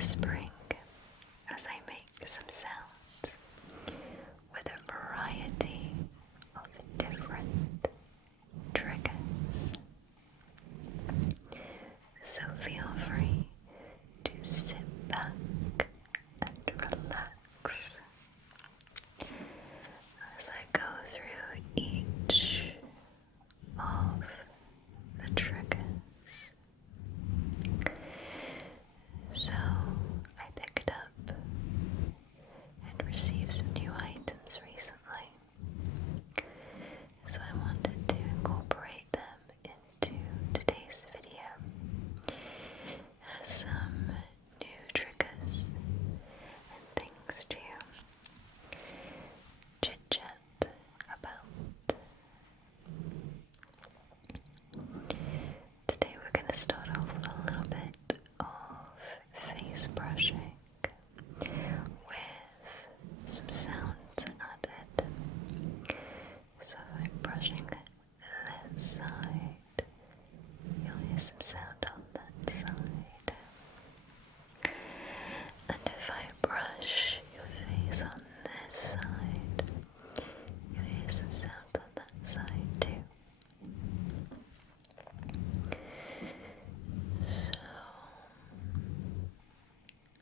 whispering as I make some sounds with a variety of different triggers. So feel free to sit back and relax as I go through each of the triggers. So I picked up and received some new items recently, so I wanted to incorporate them into today's video as some new triggers and things to chit-chat about. Today we're going to start off with a little bit of face brushing with some sounds added. So if I'm brushing this side, you'll hear some sound on that side. And if I brush your face on this side, you'll hear some sound on that side too. So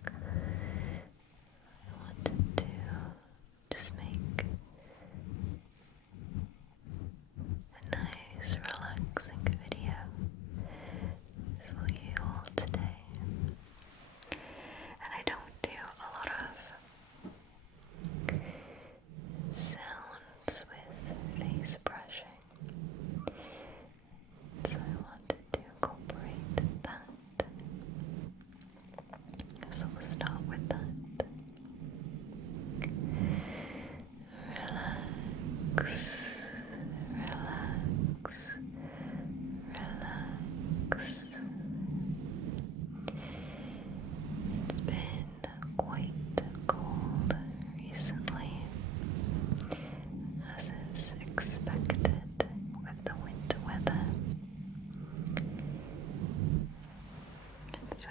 I wanted to just make a nice relaxing video for you all today. And I don't do a lot of sounds with face brushing, so I wanted to incorporate that. So we'll start with that. Relax, relax, relax. It's been quite cold recently, as is expected with the winter weather. And so,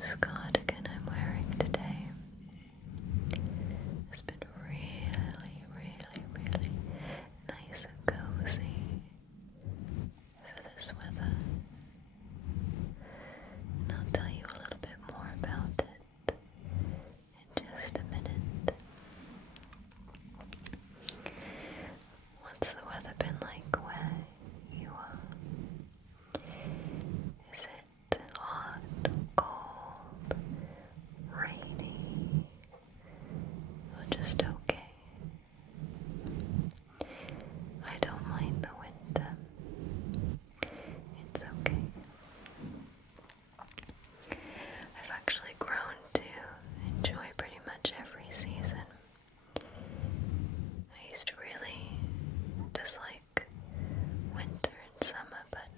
this cardigan I'm wearing today has been really, really, really nice and cozy for this weather. And I'll tell you a little bit more about it in just a minute. What's the weather been like where you are? Is it hot, cold, rainy, or just okay? I don't mind the winter. It's okay. I've actually grown to enjoy pretty much every season. I used to really dislike winter and summer, but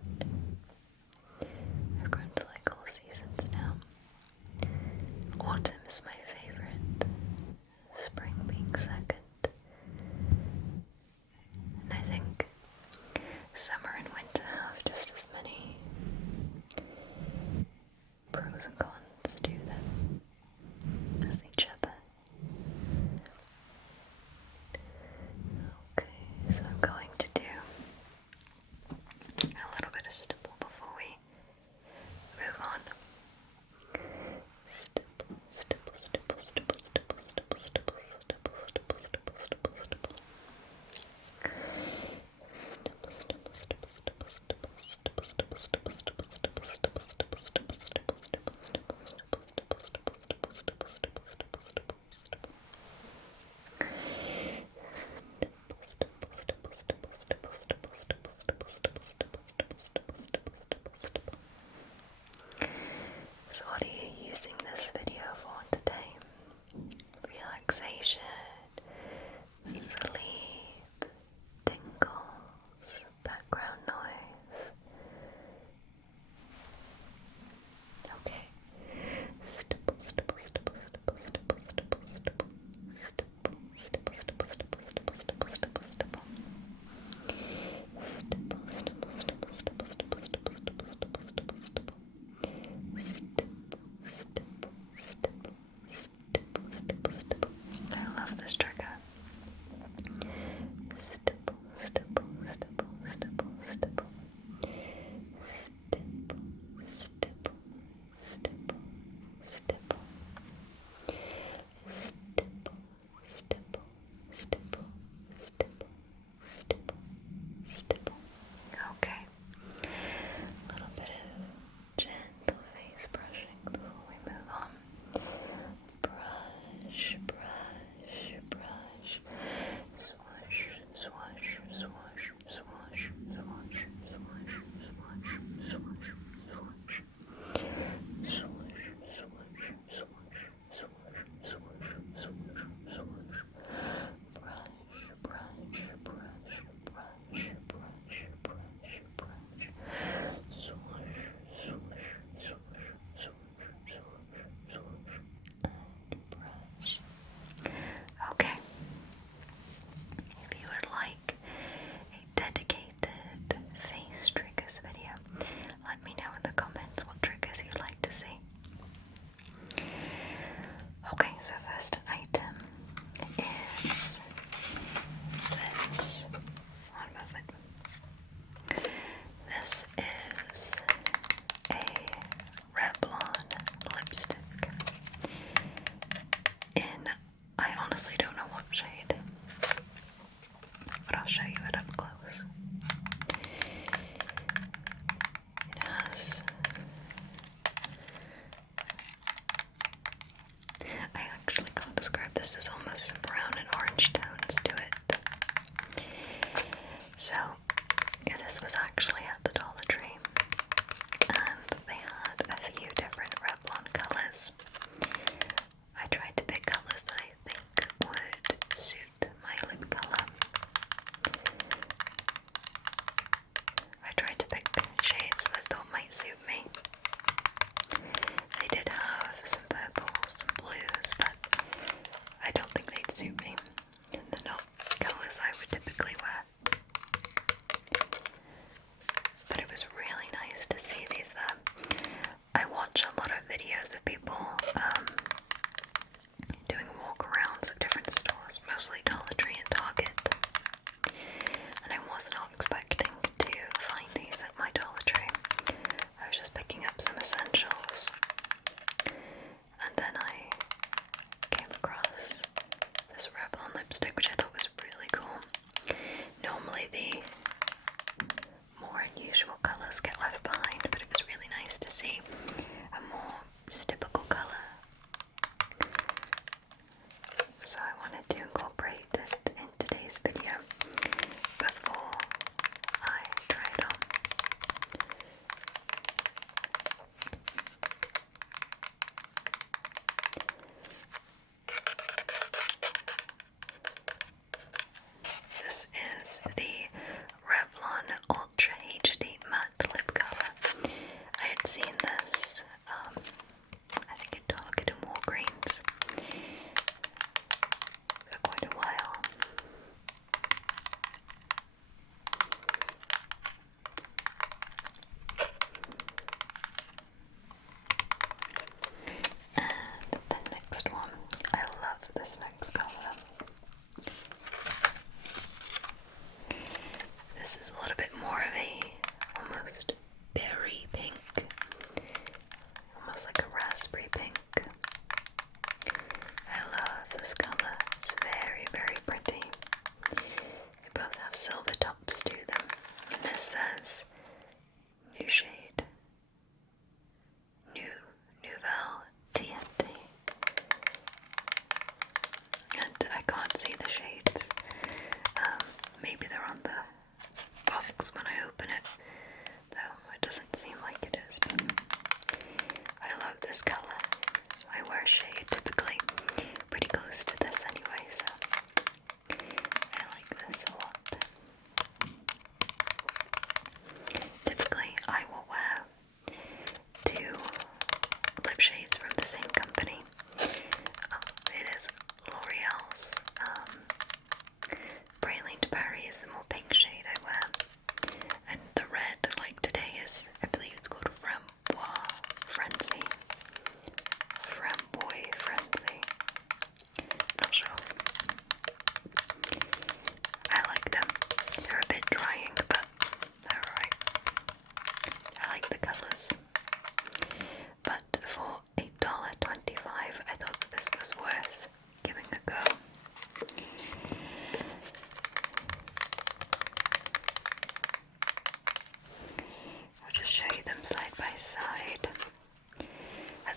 I've grown to like all seasons now. Autumn is my favorite, spring being second. And I think summer and winter have just as many pros and cons to them as each other. Okay, so I'm going to do a little bit of stipple before we move on. Stipple, stipple, stipple, stipple, stipple, stipple, stipple, stipple, stipple, stipple, stipple, stipple. So what are you using this video for today? Relaxation, sleep, tingles, background noise. Okay. Stipple, stipple, stipple, stipple, stipple, stipple, stipple. Stipple, stipple, stipple, stipple, stipple, stipple, stipple, stipple. Stipple, stipple, stipple, stipple, stipple, stipple, stipple, stipple, stipple, stipple. Stipple,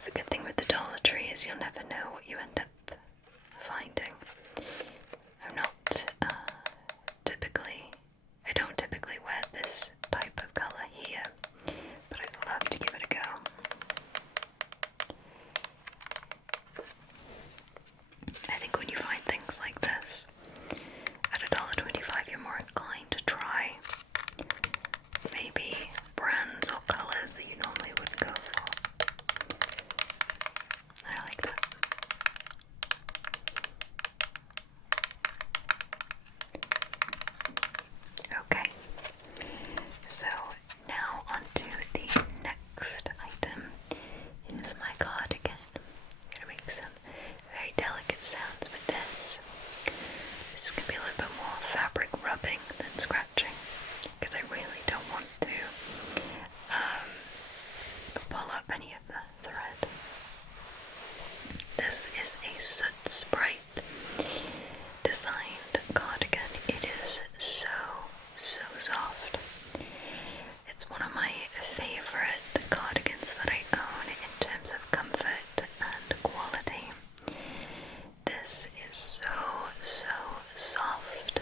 That's the good thing with the Dollar Tree is you'll never know what you end up finding. I'm not I don't typically wear this type of colour here, but I thought I'd have to give it a go. I think when you find things like this at $1.25, you're more inclined to try maybe brands or colours that you normally wouldn't go for. I like that. Okay, so now onto the next item. It is my cardigan. I'm gonna make some very delicate sounds with this. This is gonna be a little bit more fabric rubbing than scratching, because I really don't want to pull up any of the thread. This is a soot sprite designed cardigan. It is so soft. It's one of my favorite cardigans that I own in terms of comfort and quality. This is so soft,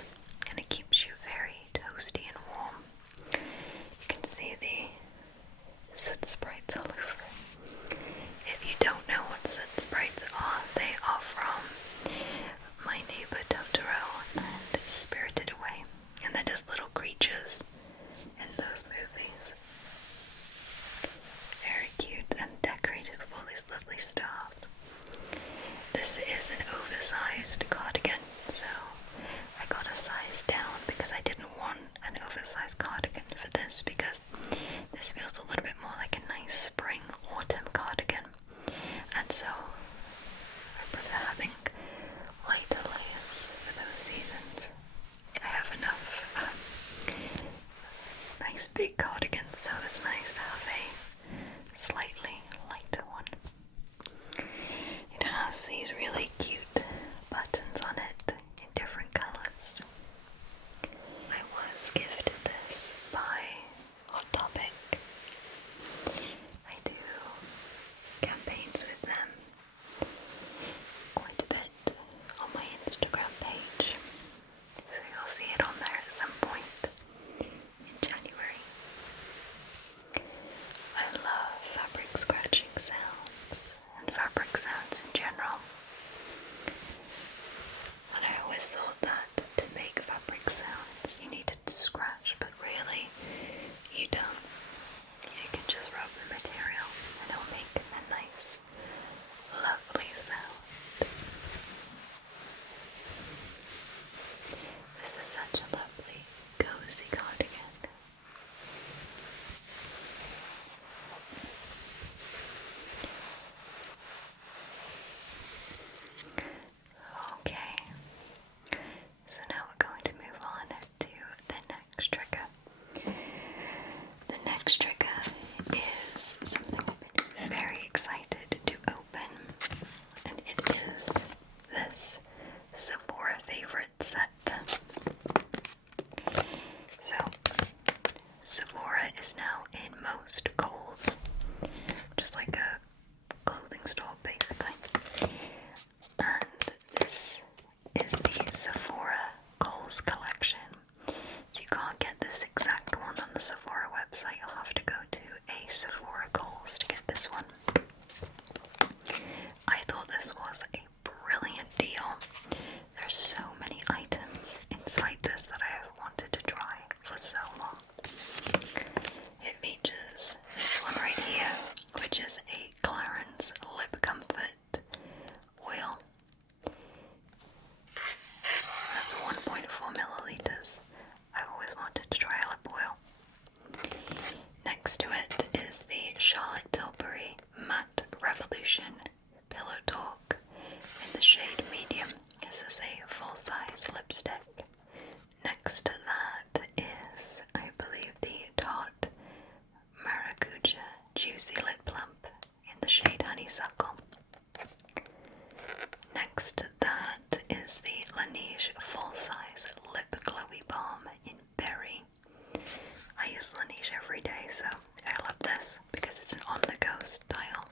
and it keeps you very toasty and warm. You can see the soot sprites all over. If you don't know what soot sprites are, they are from My Neighbor Totoro and Spirited Away, and they're just little creatures in those movies. Very cute and decorated with all these lovely stars. This is an oversized cardigan, so I got a size down because I didn't want an oversized cardigan for this, because this feels a little bit more like a nice spring autumn cardigan, and so I prefer having lighter layers for those seasons. I have enough nice big cardigans, so it's nice to have a slightly lighter one. It has these really cute buttons on it in different colours. I was gifted this by Hot Topic. I do campaigns with them quite a bit on my Instagram page, so you'll see it on there at some point in January. I love fabric scratching sounds and fabric sounds in general, and I always thought that to make fabric sounds you needed to scratch, but really you don't. You can just rub the material and it'll make a nice, lovely sound. This is such a lovely, cozy cardigan. Okay, so now we're going to move on to the next trigger. The next trigger is something I've been very excited to open, and it is this Sephora favorite set. So, Sephora is now in most Kohl's, just like a clothing store basically, and this is the Sephora Kohl's collection. So you can't get this exact one on the Sephora website, you'll have to go to a Sephora Kohl's to get this one. I thought this was a brilliant deal. There's so many items inside this that I have wanted to try for so long. It features this one right here, which is a Clarins Lip Comfort oil. That's 1.4 milliliters. I've always wanted to try a lip oil. Next to it is the Charlotte Tilbury Matte Revolution Pillow Talk in the shade medium. This is a full-size lipstick. Next to that is, I believe, the Tarte Maracuja Juicy Lip Plump in the shade Honeysuckle. Next to that is the Laneige full-size Lip Glowy Balm in Berry. I use Laneige every day, so I love this because it's an on-the-go style.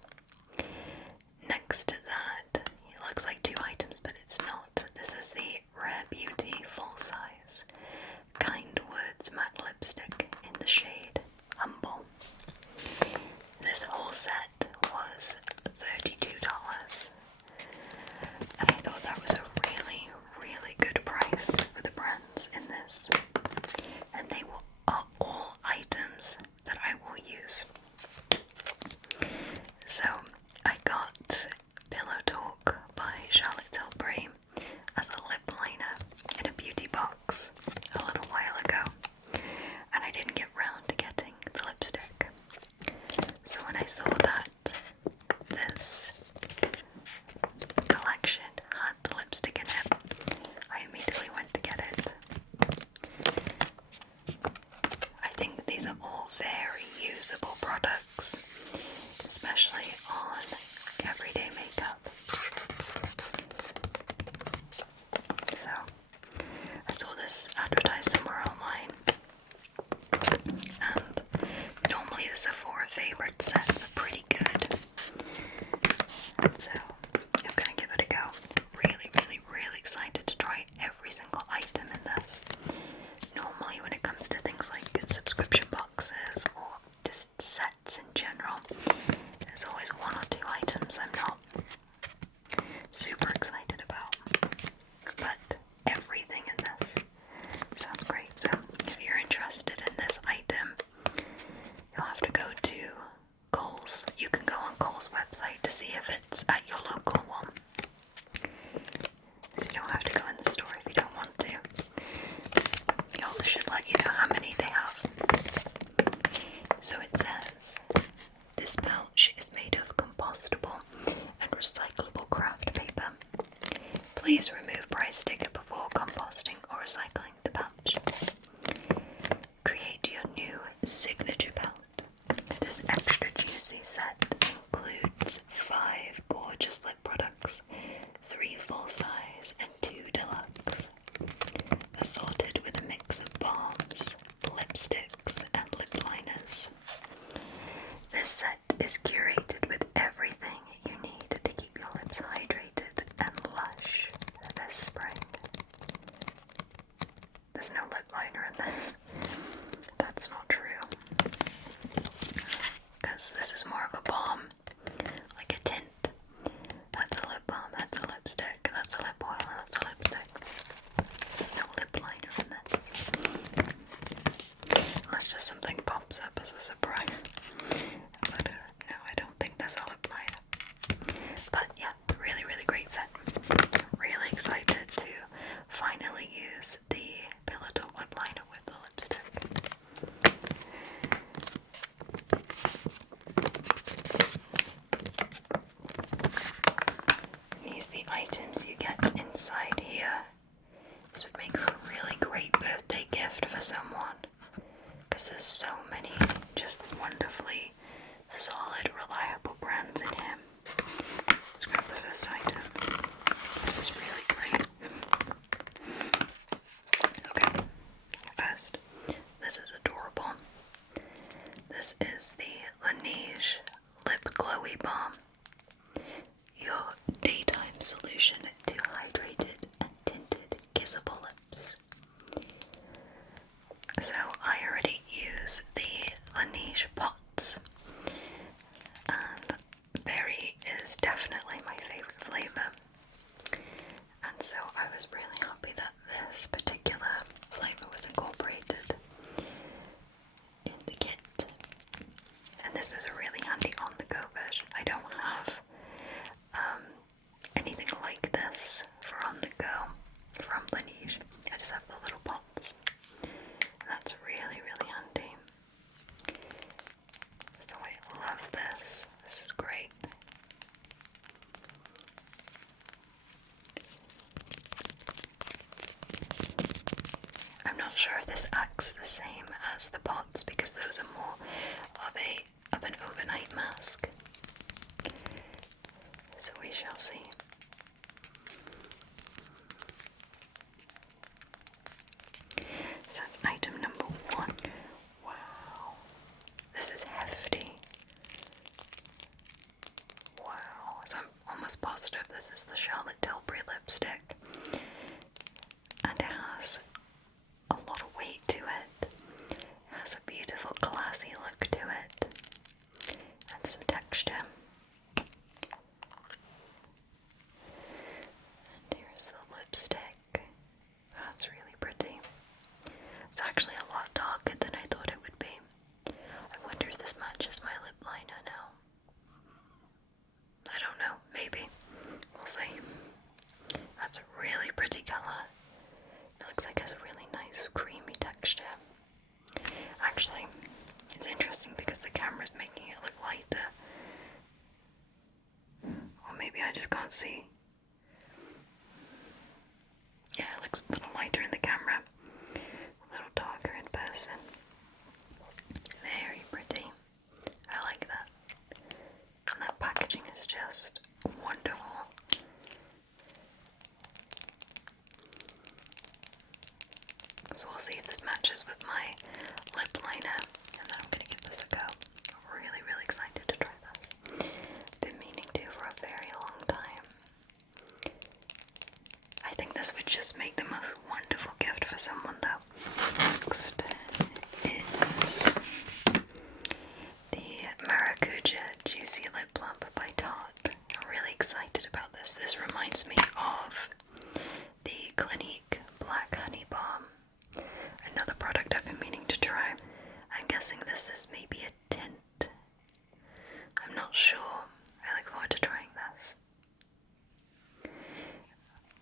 was $32. And I thought that was a really, really good price for the brands in this. And they are all items that I will use. So I got Pillow Talk by Charlotte Tilbury as a lip liner in a beauty box a little while ago, and I didn't get round to getting the lipstick. So when I saw that this collection had the lipstick in it, I immediately went to get it. I think these are all very usable products, especially on everyday makeup. So, I saw this advertised somewhere online, and normally the Sephora favorite sets are pretty good. So, I'm gonna give it a go. Really, really, really excited to try every single item in this. Normally, when it comes to things like subscription boxes or just sets in general, there's always one or two items I'm not super excited about. But everything in this sounds great. So if you're interested in this item, you'll have to go to Kohl's. You can go on Kohl's website to see if it's at your local one. So you don't have to go in the store if you don't want to. Y'all should let you know how many they have. So it says, this pouch is made of compostable and recyclable craft paper. Please remove price sticker before composting or recycling the pouch. Create your new signature palette. This extra juicy set includes 5 gorgeous lip products, 3 full size and 2 deluxe, assorted with a mix of balms, lipsticks and lip liners. This set is curated with everything you need to keep your lips hydrated and lush this spring. There's no lip liner in this. That's not true. Because this is more of a balm, like a tint. That's a lip balm, that's a lipstick, that's a lip oil, that's a lipstick. There's no lip liner in this. Unless just something pops up as a surprise. But no, I don't think there's a lip liner. But yeah, really, really great set. Really excited to finally use the Pillow Talk lip liner with the lipstick. These are the items you get inside here. This would make for a really great birthday gift for someone, because there's so many just wonderfully solid, reliable brands in here. Let's grab the first item. This is really great. Okay, first, this is adorable. This is the Laneige Lip Glowy Balm, your daytime solution to hydrated and tinted kissable lips. So I already use the Laneige pots, and berry is definitely my favorite flavor. And so I was really happy that this particular flavor was incorporated in the kit. And this is a really handy on-the-go version. I don't have anything like this for on-the-go from Laneige. I just have the little pots. That's really, really handy. So I love this. This is great. I'm not sure if this acts the same as the pots, because those are more of an overnight mask. So we shall see. So that's item number 1. Wow. This is hefty. Wow. So I'm almost positive this is the Charlotte Tilbury lipstick. And it has a lot of weight to it. It has a beautiful classy look to it. And some texture. can't see. Yeah, it looks a little lighter in the camera, a little darker in person. Very pretty. I like that. And that packaging is just wonderful. So we'll see if this matches with my lip liner, and then I'm going to give this a go. I'm really, really excited to try this. Been meaning to for a very long time. I think this would just make the most wonderful gift for someone though. Next is the Maracuja Juicy Lip Plump by Tarte. I'm really excited about this. This reminds me of the Clinique Black Honey Balm. Another product I've been meaning to try. I'm guessing this is maybe a tint. I'm not sure. I look forward to trying this.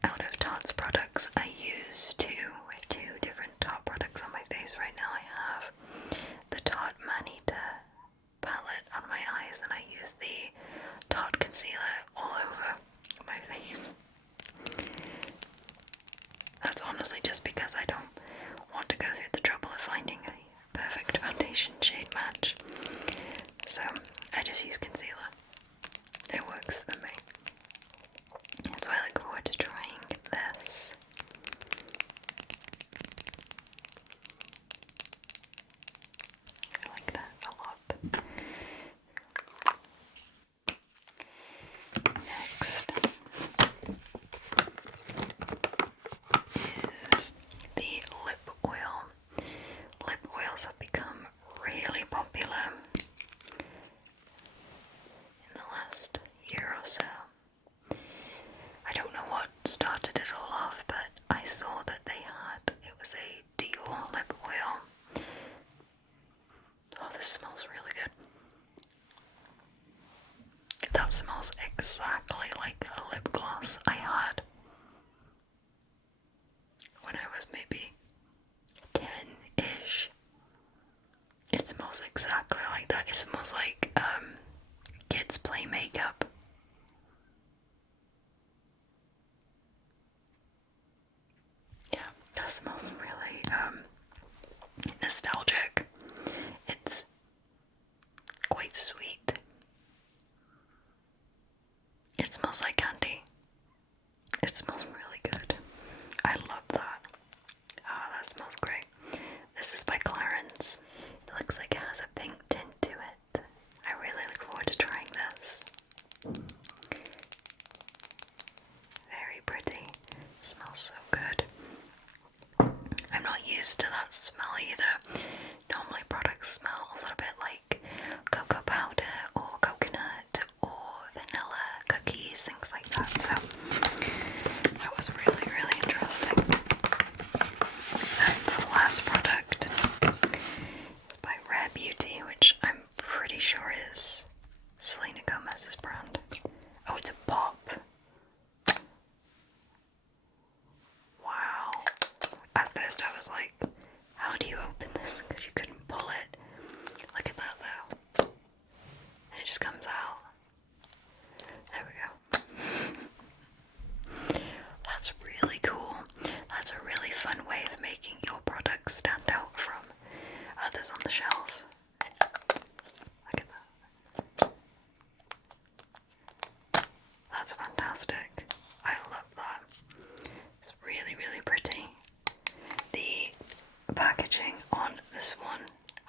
Out of Tarte's products, I use two different Tarte products on my face right now. I have the Tarte Manita palette on my eyes, and I use the Tarte concealer all over my face. That's honestly just because I don't want to go through the trouble of finding a perfect foundation shade match. So I just use concealer. It works for me. So I look forward to trying this. I like that a lot. Next is the lip oil. Lip oils have become really popular in the last year or so. I don't know what started it all off, but I saw that it was a Dior lip oil. Oh, this smells really good. That smells exactly like a lip gloss I had when I was maybe 10-ish. It smells exactly like that. It smells like kids play makeup. Yeah, that smells really nostalgic. It's quite sweet. It smells like candy. It smells really good. I love that. Ah, that smells great. This is by Clarins. It looks like it has a pink tint to it. I really look forward to trying this. Very pretty. It smells so good. I'm not used to that smell either. Normally products smell a little bit like cocoa powder or coconut or vanilla, cookies, things like that. So that was really, really interesting. And the last product is by Rare Beauty, which I'm pretty sure is Selena Gomez's brand. Oh, it's a pop. Wow. At first I was like, how do you open this? Because you couldn't pull it. Look at that though. And it just comes out. There we go. That's really cool. That's a really fun way of making your products stand out from others on the shelf. Look at that. That's fantastic. I love that. It's really, really pretty. The packaging on this one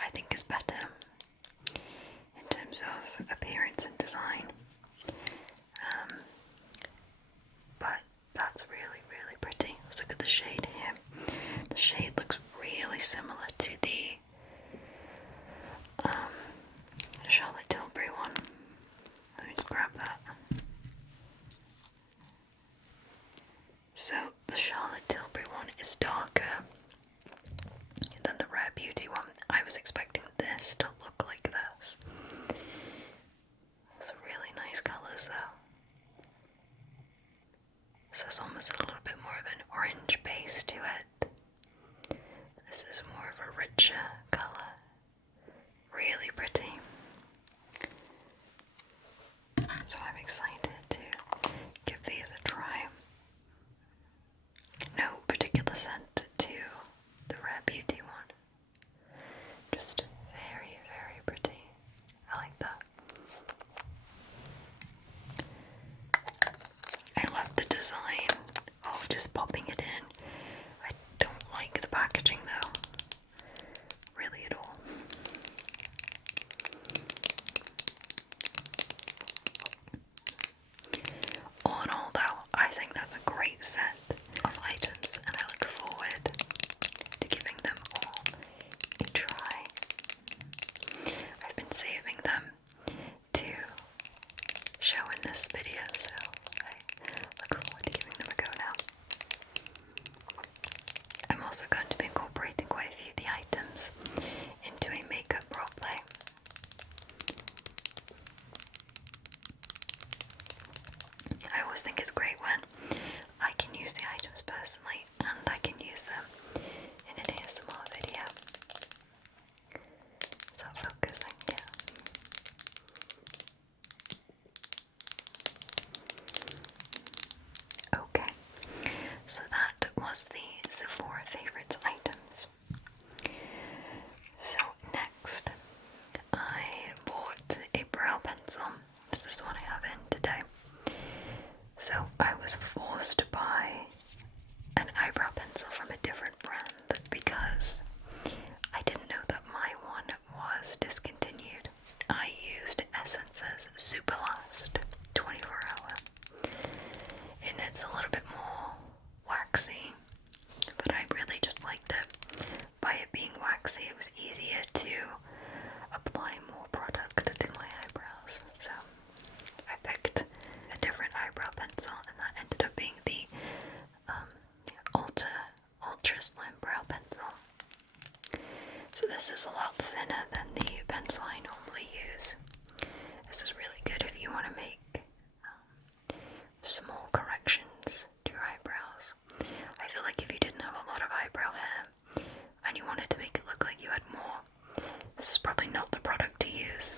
I think is better in terms of appearance and design. But that's really, really pretty. Let's look at the shade here. The shade looks really similar to the Charlotte Tilbury one. Let me just grab that. So the Charlotte Tilbury one is darker than the Rare Beauty one. I was expecting this to look like this. It's really nice colours though. So there's almost a little bit more of an orange base to it. This is more of a richer colour. Really pretty. So I'm excited to give just popping it in. I don't like the packaging though, really at all. All in all though, I think that's a great set of items and I look forward to giving them all a try. I've been saving them to show in this video, so I look forward to giving them a go now. I'm also going to be incorporating quite a few of the items into a makeup roleplay. I always think it's great when I can use the items personally and I can use them in an ASMR video. So focusing, yeah. Okay, so that was the Sephora Favorites items. So next, I bought a brow pencil. This is the one I have in today. So I was forced to buy an eyebrow pencil from a different brand because I didn't know that my one was discontinued. I used Essence's Superlast 24 hour, and it's a little bit more waxy, but I really just liked it. By it being waxy, it was easier to apply more product to my eyebrows, so I picked a different eyebrow pencil, and that ended up being the Ultra Slim Brow Pencil. So this is a lot thinner than the pencil I normally use. This is really good if you want to make small corrections to your eyebrows. I feel like if you didn't have a lot of eyebrow hair and you wanted to make it look like you had more, this is probably not the product to use.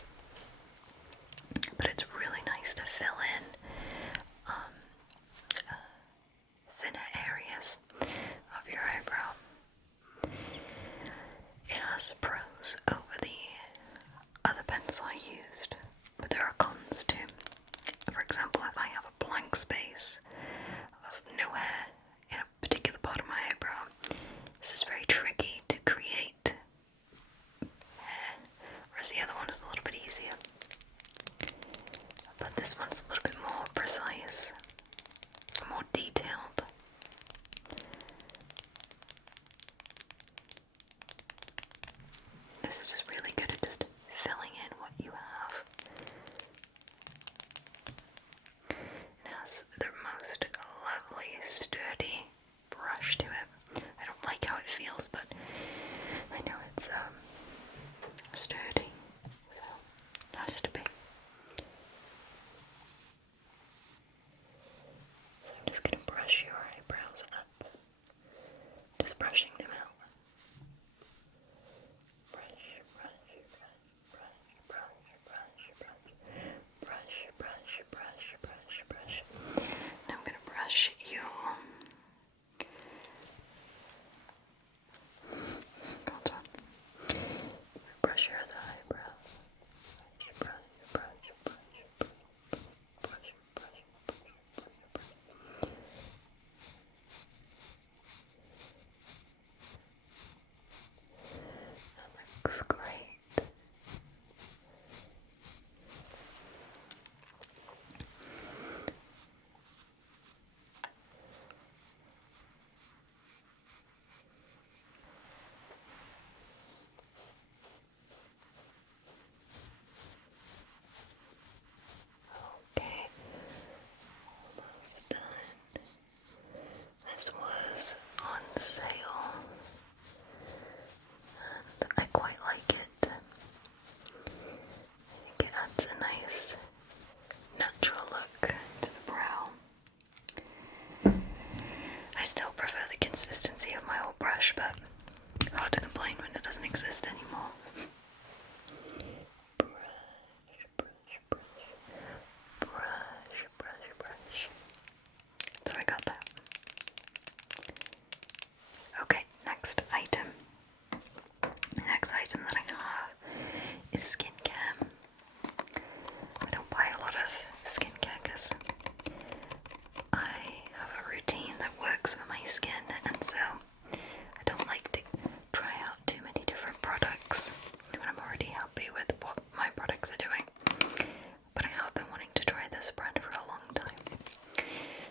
But it's really nice to fill in thinner areas of your eyebrow. It has pros over the other pencil I used, but there are cons too. For example, if I have a blank space of no hair in a particular part of my eyebrow, this is very tricky to create hair, whereas the other one is a little bit easier. But this one's a little bit more precise, more detailed. This is just really good at just filling in what you have. It has the most lovely, sturdy brush to it. I don't like how it feels, but I know it's sturdy, so it has to be. So I'm just going to brush your this brand for a long time.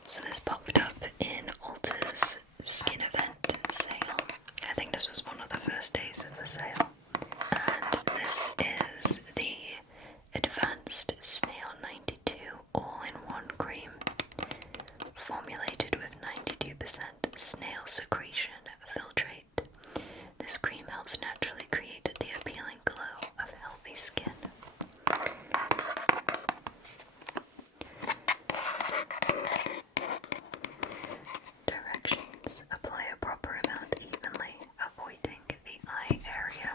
So this popped up in Ulta's Skin Event sale. I think this was one of the first days of the sale. And this is the Advanced Snail 92 All-in-One Cream, formulated with 92% snail secretion filtrate. This cream helps naturally create the appealing glow of healthy skin. Directions: apply a proper amount evenly, avoiding the eye area.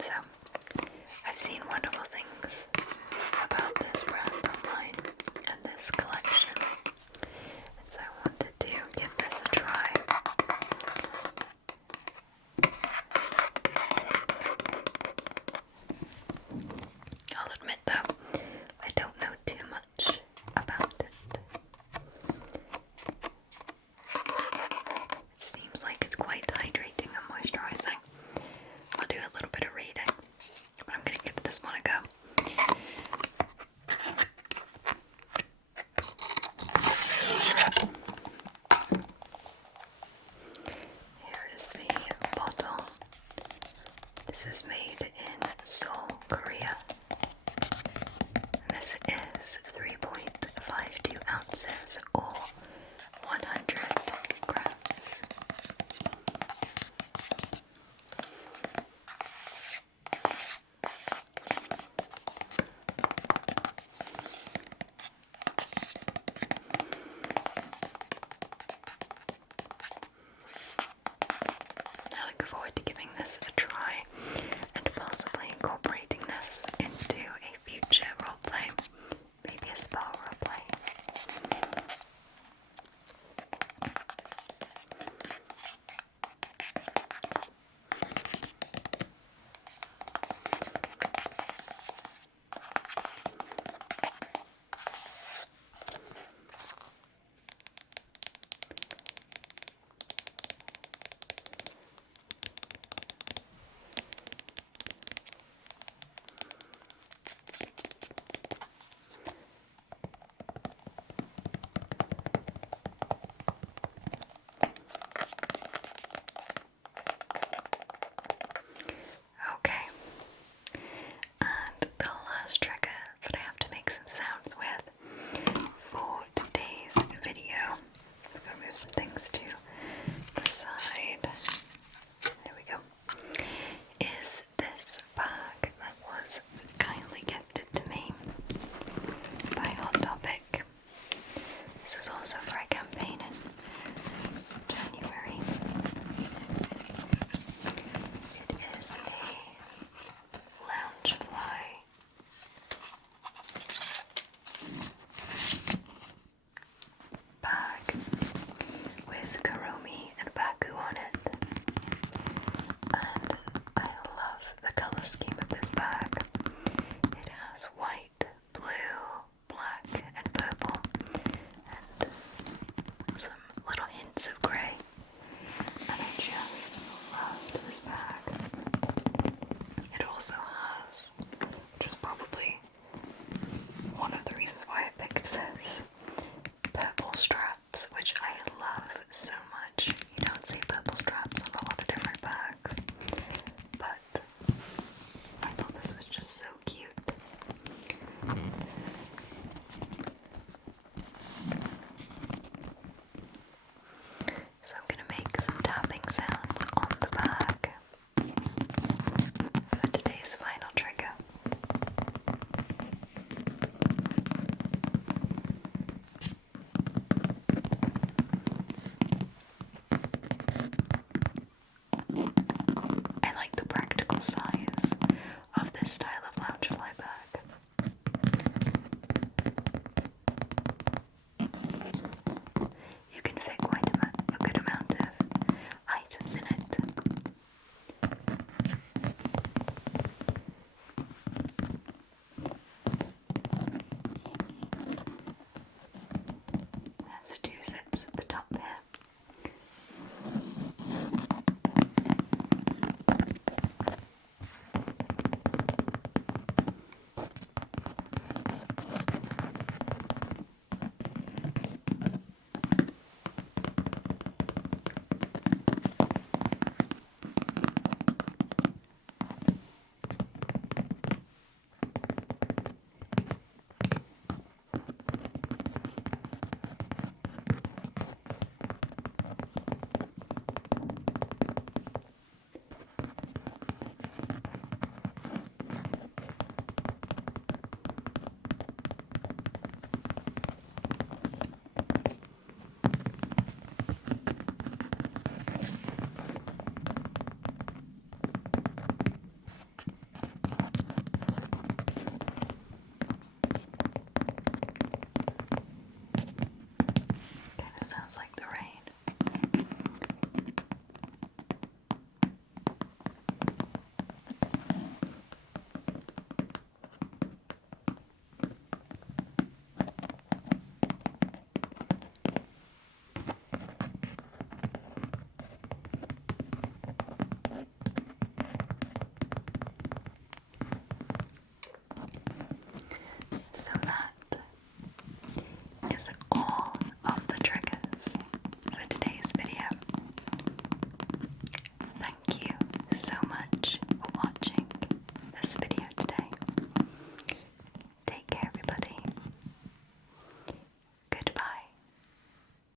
So, I've seen wonderful things about this brand online and this collection, and so I wanted to give this a try. I'll admit though, I don't know too much about it. It seems like it's quite hydrating and moisturizing. I'll do a little bit of reading, but I'm going to give this one a go. Here is the bottle. This is made in Seoul, Korea. This is 3.52 ounces or 100 grams. I look forward to giving this a try and possibly incorporating this into a future roleplay, maybe a spa roleplay. Okay, and the last trigger that I have to make some sounds with for today's video, let's go move some things to the side, there we go, is this bag that was kindly gifted to me by Hot Topic. This is also for a campaign in January. It is a Loungefly bag with Kuromi and Baku on it, and I love the colour scheme of this bag. It has white, blue, black and purple, and some little hints of grey, and I just loved this bag. It also has, which was probably one of the reasons why I picked this,